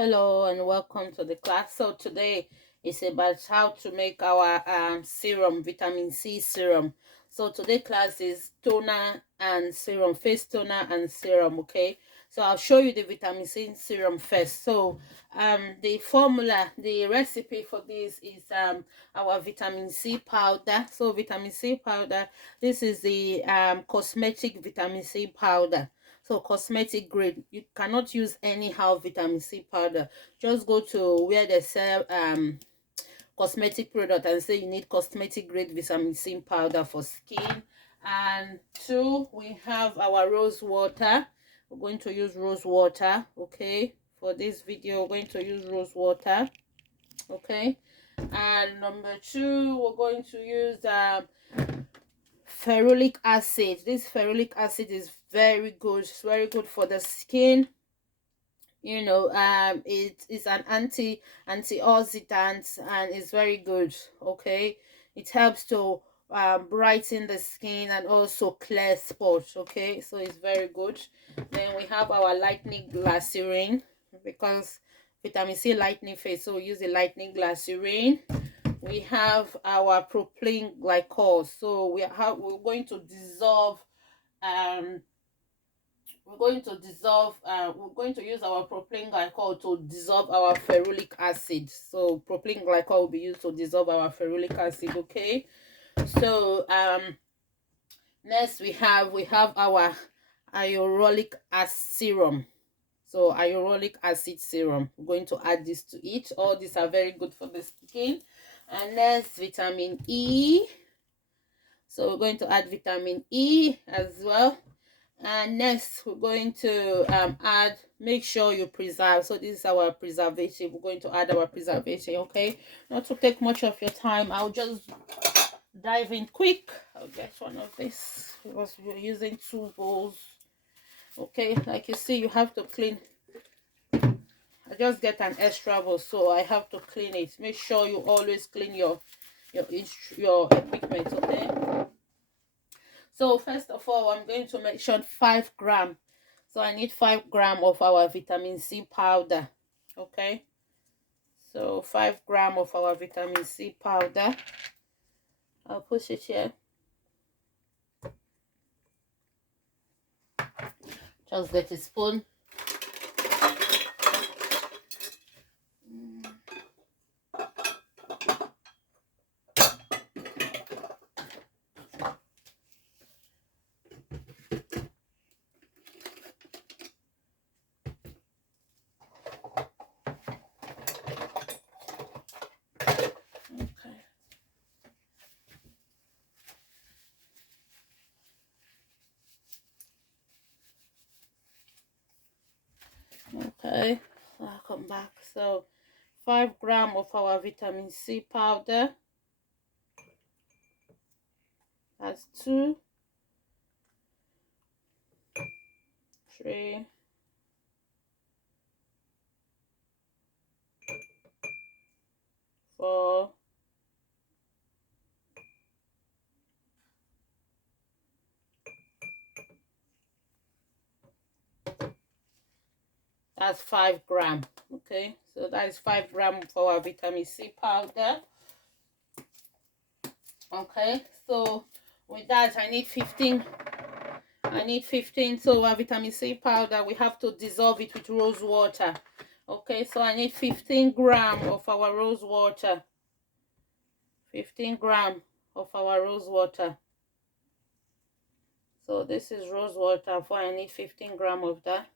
Hello and welcome to the class. So today is about how to make our serum, vitamin C serum. So today class is toner and serum, face toner and serum. Okay, so I'll show you the vitamin C serum first. So the formula, the recipe for this is our vitamin C powder. So vitamin C powder, this is the cosmetic vitamin C powder. So cosmetic grade, you cannot use anyhow vitamin C powder. Just go to where they sell cosmetic product and say you need cosmetic grade vitamin C powder for skin. And two, we have our rose water. We're going to use rose water. Okay, for this video we're going to use rose water. Okay, and number two, we're going to use feralic acid. This feralic acid is very good. It's very good for the skin. It is an antioxidant and it's very good. Okay, it helps to brighten the skin and also clear spots. Okay, so it's very good. Then we have our lightning glycerin, because vitamin C lightning face, so we use the lightning glycerin. We have our propylene glycol, so we're going to dissolve we're going to use our propylene glycol to dissolve our ferulic acid. So propylene glycol will be used to dissolve our ferulic acid. Okay, so next we have our urolic acid serum. So urolic acid serum, we're going to add this to it. All these are very good for the skin. And next, vitamin E. So we're going to add vitamin E as well. And next we're going to add, make sure you preserve. So this is our preservative. We're going to add our preservative. Okay, not to take much of your time, I'll just dive in quick. I'll get one of this because we're using two bowls. Okay, like you see, you have to clean. I just get an extra bowl, so I have to clean it. Make sure you always clean your equipment. Okay, so first of all, I'm going to mention 5 grams. So I need 5 grams of our vitamin C powder. Okay, so 5 grams of our vitamin C powder. I'll push it here. Just get a spoon. Okay, I'll come back. So 5 grams of our vitamin C powder. That's 2, 3, 4, 5 grams. Okay, so that is 5 grams for our vitamin C powder. Okay, so with that I need 15. So our vitamin C powder, we have to dissolve it with rose water. Okay, so I need 15 grams of our rose water. 15 grams of our rose water. So this is rose water, for I need 15 grams of that.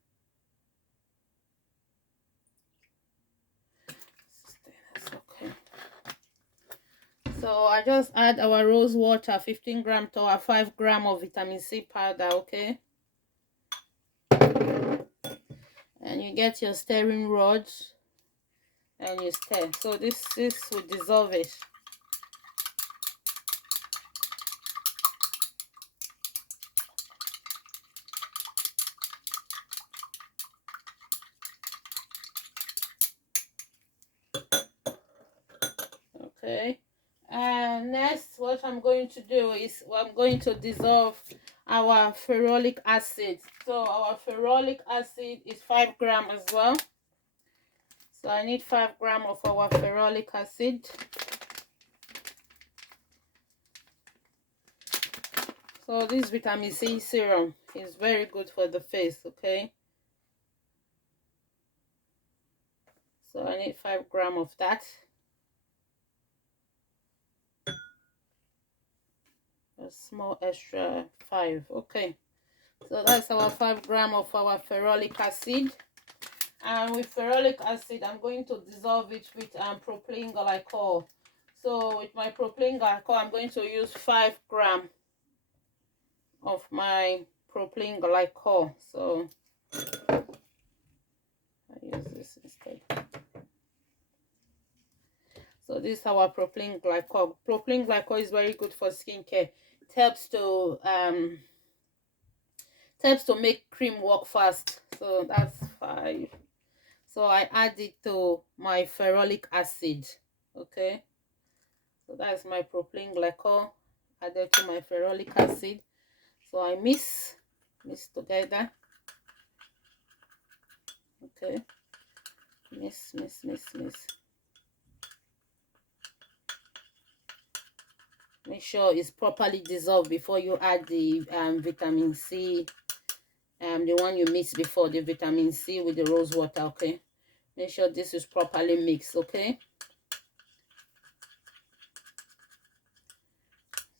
Okay, so I just add our rose water, 15 grams, to our 5 grams of vitamin C powder. Okay, and you get your stirring rod and you stir. So this will dissolve it. Okay, and next what I'm going to do is I'm going to dissolve our ferolic acid. So our ferolic acid is 5 grams as well. So I need 5 grams of our ferolic acid. So this vitamin C serum is very good for the face, okay? So I need 5 grams of that. A small extra 5, okay. So that's our 5 grams of our ferolic acid. And with ferolic acid, I'm going to dissolve it with propylene glycol. So with my propylene glycol, I'm going to use 5 grams of my propylene glycol. So I use this instead. So this is our propylene glycol. Propylene glycol is very good for skincare. It helps to make cream work fast. So that's 5. So I add it to my ferolic acid. Okay. So that's my propylene glycol added to my ferolic acid. So I mix together. Okay. Mix. Make sure it's properly dissolved before you add the vitamin C, the one you mixed before, the vitamin C with the rose water. Okay, make sure this is properly mixed. Okay,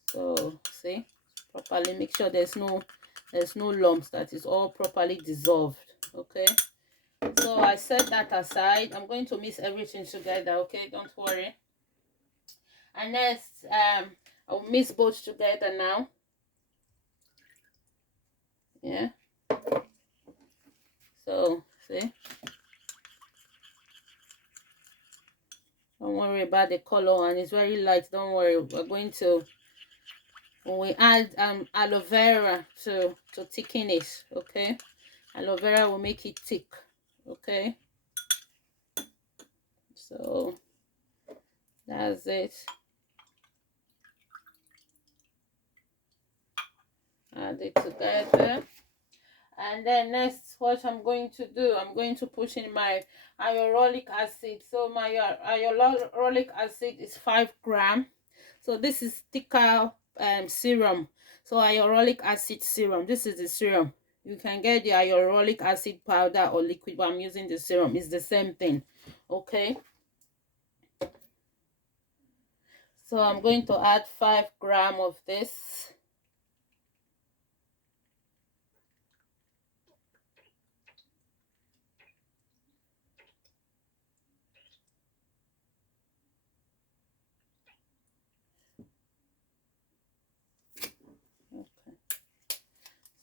so see, properly make sure there's no lumps, that is all properly dissolved. Okay, so I set that aside. I'm going to mix everything together. Okay, don't worry. And next I'll mix both together now. Yeah, so see, don't worry about the color, and it's very light. Don't worry, we're going to, when we add aloe vera to thicken it. Okay, aloe vera will make it thick. Okay, so that's it. Add it together. And then next, what I'm going to do, I'm going to put in my urolic acid. So my urolic acid is 5 grams. So this is thicker serum. So urolic acid serum. This is the serum. You can get the urolic acid powder or liquid, but I'm using the serum. It's the same thing. Okay. So I'm going to add 5 grams of this.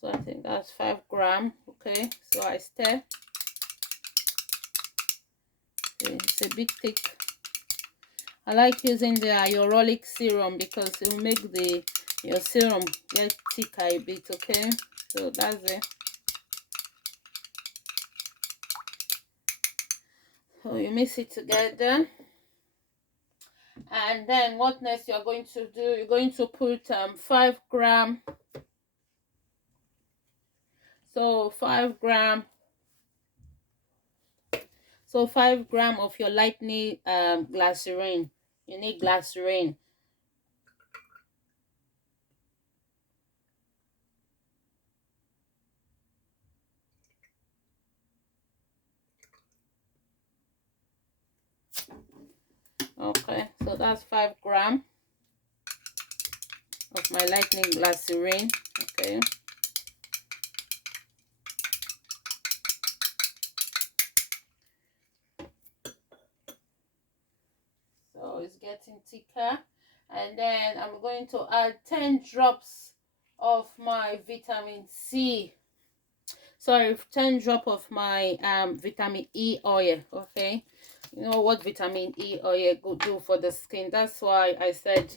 So I think that's 5 grams. Okay, so I stir. Okay, it's a bit thick. I like using the urolic serum because it will make your serum get thicker a bit. Okay, so that's it. So you mix it together, and then what next you're going to do, you're going to put 5 grams. So 5 grams. So 5 grams of your lightning glycerin. You need glycerin. Okay, so that's 5 grams of my lightning glycerin. Okay, so it's getting thicker. And then I'm going to add 10 drops of my vitamin C. Sorry, 10 drops of my vitamin E oil. Okay, you know what vitamin E oil could do for the skin. That's why I said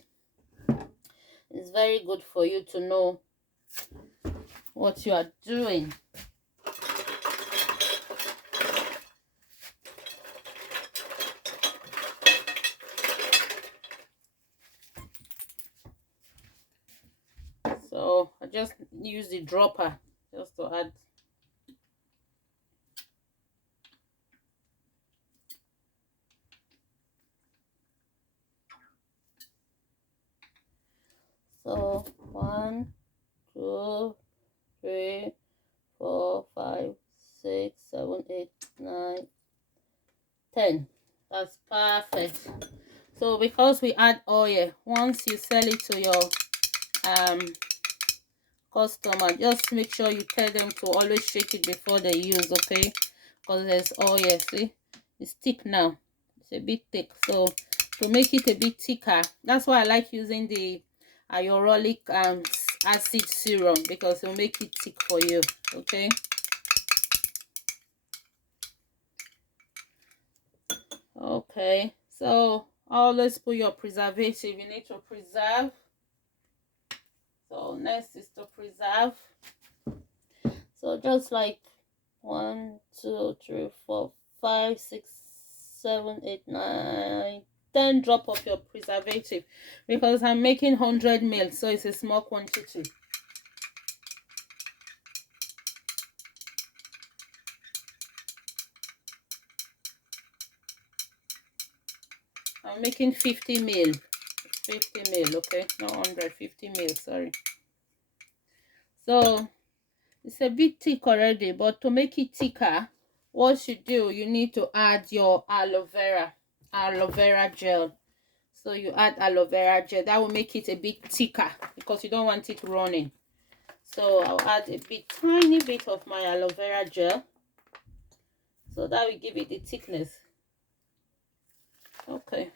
it's very good for you to know what you are doing. So I just use the dropper just to add. So 1, 2, 3, 4, 5, 6, 7, 8, 9, 10. That's perfect. So because we add oil, once you sell it to your customer, just make sure you tell them to always shake it before they use, okay? Because there's oil. See, it's thick now, it's a bit thick. So to make it a bit thicker, that's why I like using the urolic acid serum, because it'll make it thick for you, okay? Okay, so always put your preservative. You need to preserve. So next is to preserve. So just like 1, 2, 3, 4, 5, 6, 7, 8, 9, 10 drop of your preservative, because I'm making 100 ml, so it's a small quantity. I'm making 50 ml. 50 ml, okay? Not 100, 50 ml, sorry. So it's a bit thick already, but to make it thicker, what you do, you need to add your aloe vera gel. So you add aloe vera gel. That will make it a bit thicker, because you don't want it running. So I'll add a bit, tiny bit of my aloe vera gel, so that will give it the thickness. Okay.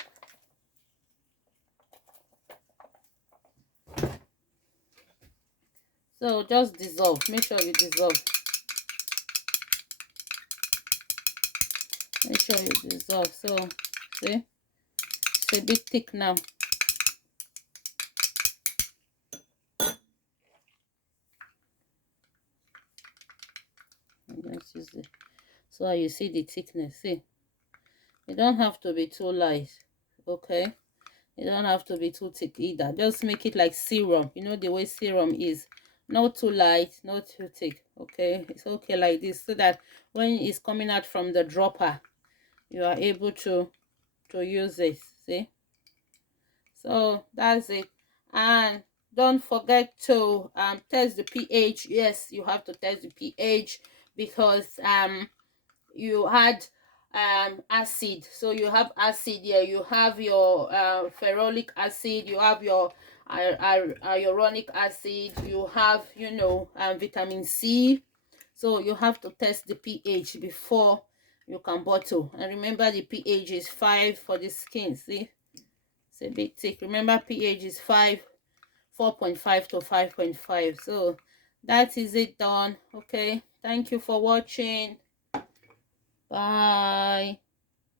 So just dissolve. Make sure you dissolve. Make sure you dissolve. So see, it's a bit thick now. Let's use it. So you see the thickness. See, you don't have to be too light, okay? You don't have to be too thick either. Just make it like serum. You know the way serum is, not too light, not too thick, okay? It's okay like this, so that when it's coming out from the dropper, you are able to use it. See, so that's it. And don't forget to test the pH. Yes, you have to test the pH, because you had acid. So you have acid here. You have your ferolic acid, you have your uronic acid, you have, you know, vitamin C. So you have to test the pH before you can bottle. And remember, the pH is 5 for the skin. See, it's a bit thick. Remember, pH is 5, 4.5 to 5.5. So that is it done. Okay, thank you for watching. Bye.